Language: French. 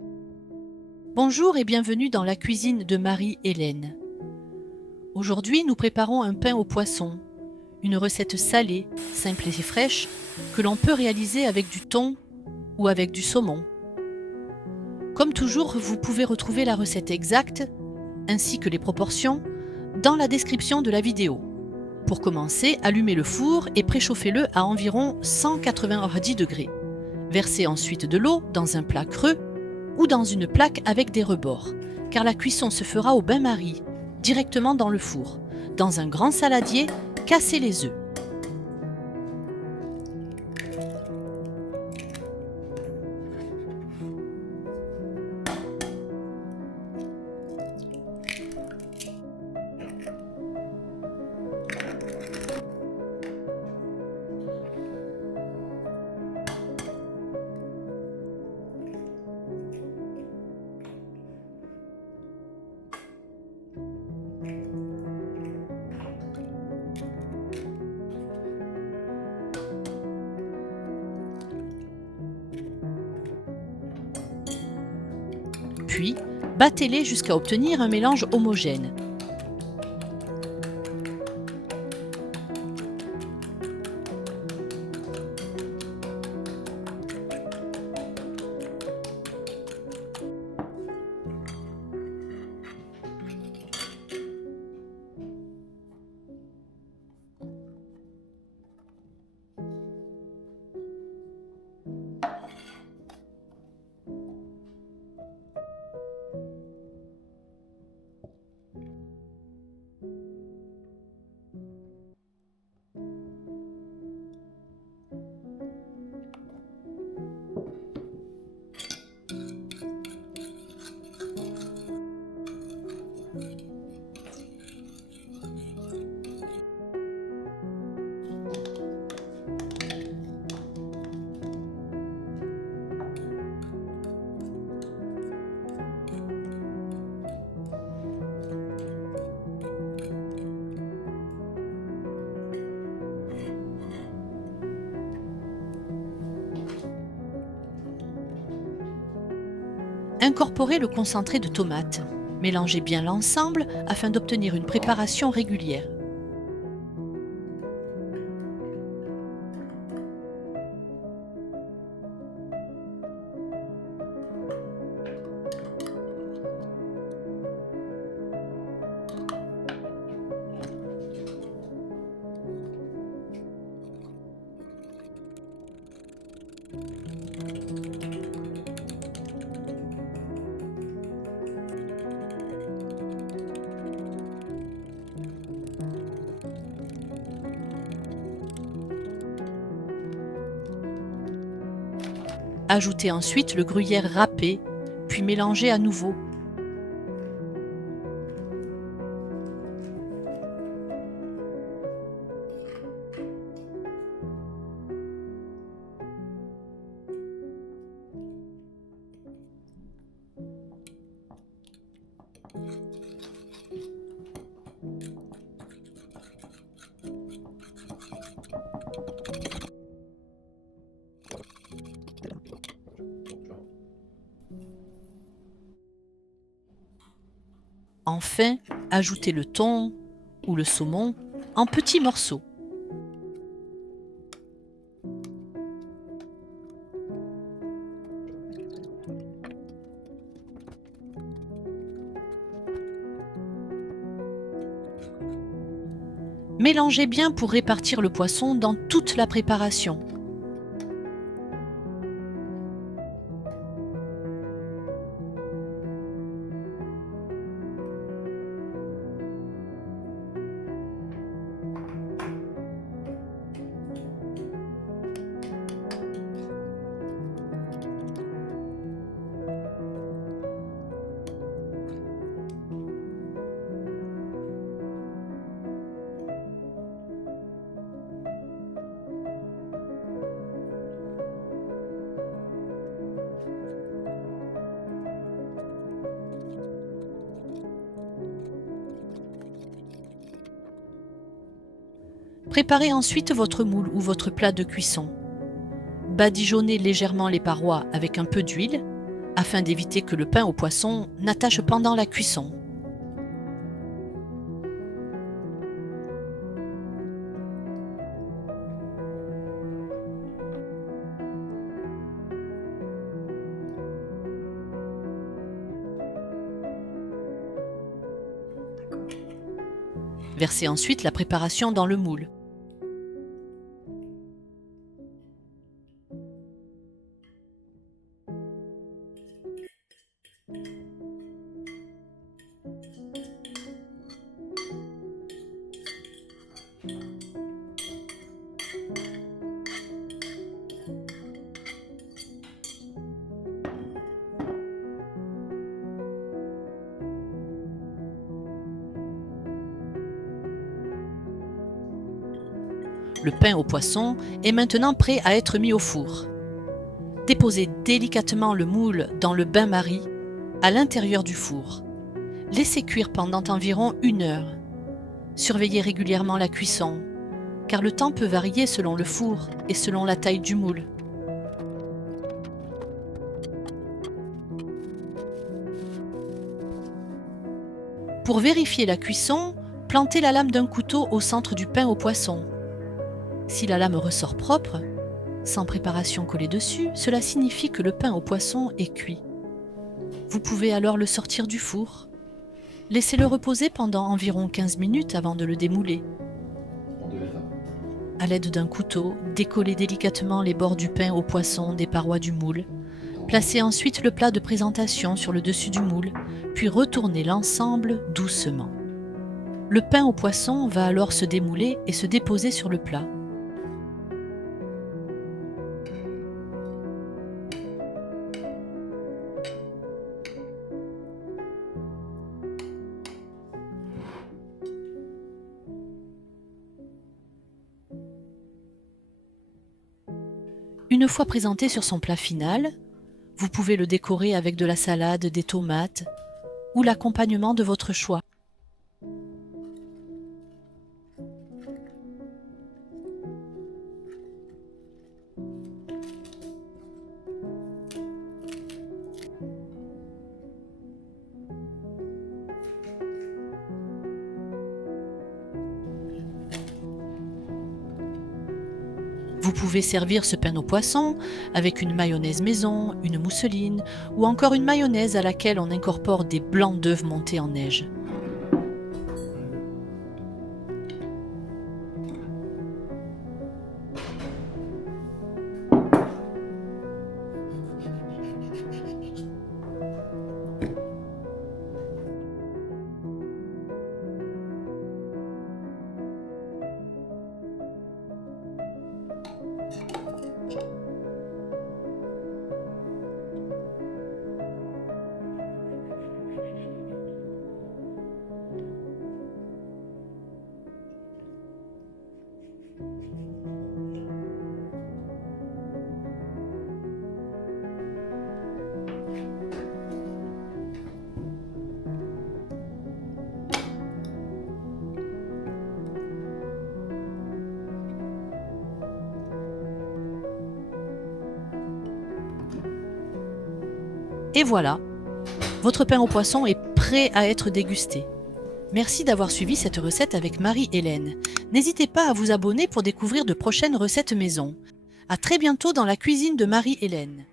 Bonjour et bienvenue dans la cuisine de Marie-Hélène. Aujourd'hui, nous préparons un pain au poisson, une recette salée, simple et fraîche, que l'on peut réaliser avec du thon ou avec du saumon. Comme toujours, vous pouvez retrouver la recette exacte, ainsi que les proportions, dans la description de la vidéo. Pour commencer, allumez le four et préchauffez-le à environ 190 degrés. Versez ensuite de l'eau dans un plat creux ou dans une plaque avec des rebords, car la cuisson se fera au bain-marie, directement dans le four. Dans un grand saladier, cassez les œufs. Puis, battez-les jusqu'à obtenir un mélange homogène. Incorporez le concentré de tomate. Mélangez bien l'ensemble afin d'obtenir une préparation régulière. Ajoutez ensuite le gruyère râpé, puis mélangez à nouveau. Enfin, ajoutez le thon ou le saumon en petits morceaux. Mélangez bien pour répartir le poisson dans toute la préparation. Préparez ensuite votre moule ou votre plat de cuisson. Badigeonnez légèrement les parois avec un peu d'huile. afin d'éviter que le pain au poisson n'attache pendant la cuisson. Versez ensuite la préparation dans le moule. Le pain au poisson est maintenant prêt à être mis au four. Déposez délicatement le moule dans le bain-marie à l'intérieur du four. Laissez cuire pendant environ 1 heure. Surveillez régulièrement la cuisson, car le temps peut varier selon le four et selon la taille du moule. Pour vérifier la cuisson, plantez la lame d'un couteau au centre du pain au poisson. Si la lame ressort propre, sans préparation collée dessus, cela signifie que le pain au poisson est cuit. Vous pouvez alors le sortir du four. Laissez-le reposer pendant environ 15 minutes avant de le démouler. À l'aide d'un couteau, décollez délicatement les bords du pain au poisson des parois du moule. Placez ensuite le plat de présentation sur le dessus du moule, puis retournez l'ensemble doucement. Le pain au poisson va alors se démouler et se déposer sur le plat. Une fois présenté sur son plat final, vous pouvez le décorer avec de la salade, des tomates ou l'accompagnement de votre choix. Vous pouvez servir ce pain au poisson avec une mayonnaise maison, une mousseline ou encore une mayonnaise à laquelle on incorpore des blancs d'œufs montés en neige. Et voilà, votre pain au poisson est prêt à être dégusté. Merci d'avoir suivi cette recette avec Marie-Hélène. N'hésitez pas à vous abonner pour découvrir de prochaines recettes maison. À très bientôt dans la cuisine de Marie-Hélène.